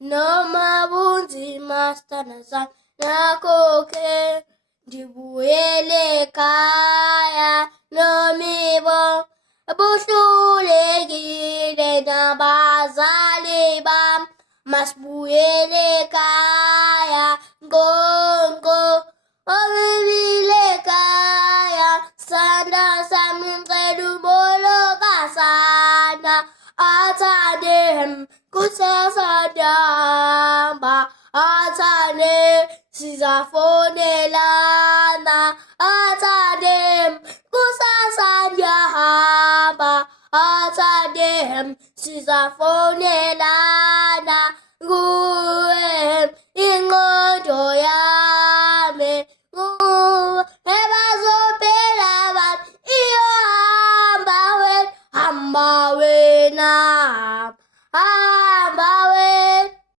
noma bunzima sithandazana nakho-ke ndibuyele ekhaya nomibo buhlulekile nabazali bam masibuyele ekhaya nkqonkqo obibile ekhaya sanda sami ngicela ubolokazana athande kusasa ndihamba athande sizafonelana athande kusasa ndiyahamba athande sizafonelana